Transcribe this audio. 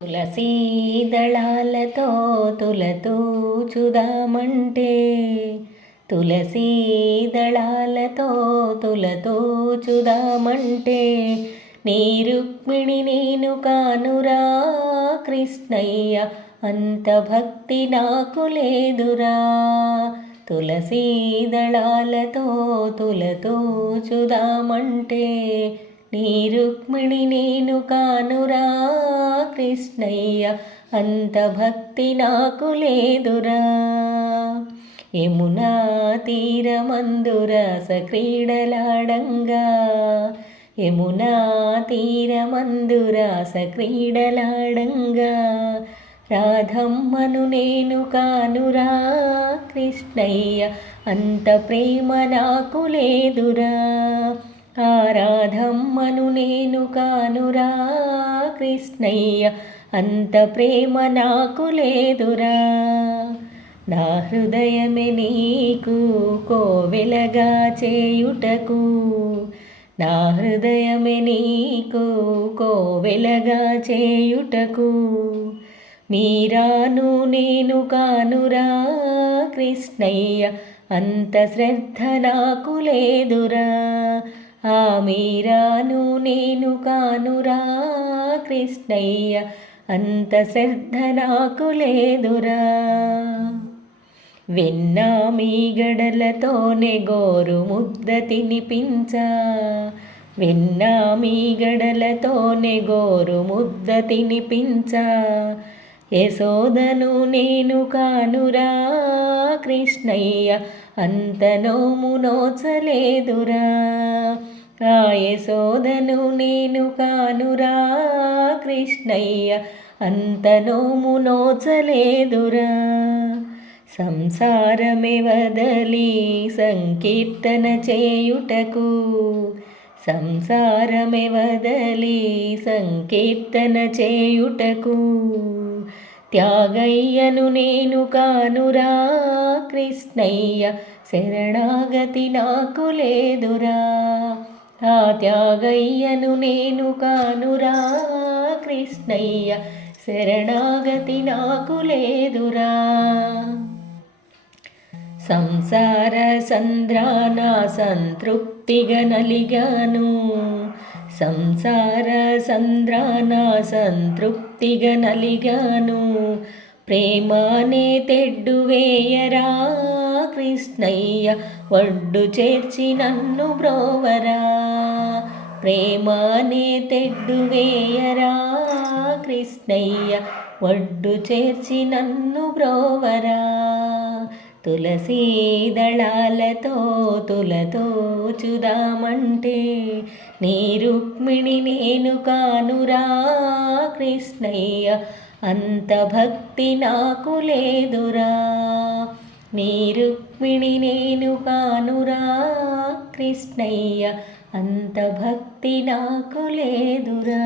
తులసీ దళాలతో తులతూచుదామంటే తులసీ దళాలతో తులతూచుదామంటే నీ రుక్మిణి నేను కానురా కృష్ణయ్య అంత భక్తి నాకు లేదురా. తులసీ దళాలతో తులతూచుదామంటే నీ రుక్మిణి నేను కానురా కృష్ణయ్య అంత భక్తి నాకు లేదురా. యమునా తీరమందురస క్రీడలాడంగా యమునా తీరమందురస క్రీడలాడంగా రాధమ్మను నేను కానురా కృష్ణయ్య అంత ప్రేమ నాకు లేదురా. ఆ రాధమ్మను నేను కానురా కృష్ణయ్య అంత ప్రేమ నాకు లేదురా. నా హృదయమే నీకు కోవెలగా చేయుటకు నా హృదయమే నీకు కోవెలగా చేయుటకు మీరాను నేను కానురా కృష్ణయ్య అంత శ్రద్ధ నాకు లేదురా. ఆ మీరాను నేను కానురా కృష్ణయ్య అంత శ్రద్ధ నాకు లేదురా. వెన్నా మీ గడలతోనే గోరు ముద్ద తినిపించా వెన్నా మీ గడలతోనే గోరు ముద్ద తినిపించా యశోదను నేను కానురా కృష్ణయ్య అంత నోము నోచలేదురా. ఆ యశోదను నేను కానురా కృష్ణయ్య అంత నోము నోచలేదురా. సంసారమే వదలి సంకీర్తన చేయుటకు సంసారమే వదలి సంకీర్తన చేయుటకు త్యాగయ్యను నేను కానురా కృష్ణయ్య శరణాగతి నాకు లేదురా. ఆ త్యాగయ్యను నేను కానురా కృష్ణయ్య శరణాగతి నాకు లేదురా. సంసార సంద్రాన సంతృప్తిగా నలిగాను సంసార సంద్రాన సంతృప్తిగా నలిగాను ప్రేమానే తెడ్డు వేయరా కృష్ణయ్య ఒడ్డు చేర్చి నన్ను బ్రోవరా. ప్రేమానే తెడ్డు వేయరా కృష్ణయ్య ఒడ్డు చేర్చి నన్ను బ్రోవరా. తులసీ దళాలతో తులతూచుదామంటే నీ రుక్మిణి నేను కానురా కృష్ణయ్య అంత భక్తి నాకు లేదురా. నీ రుక్మిణి నేను కానురా కృష్ణయ్య అంత భక్తి నాకు లేదురా.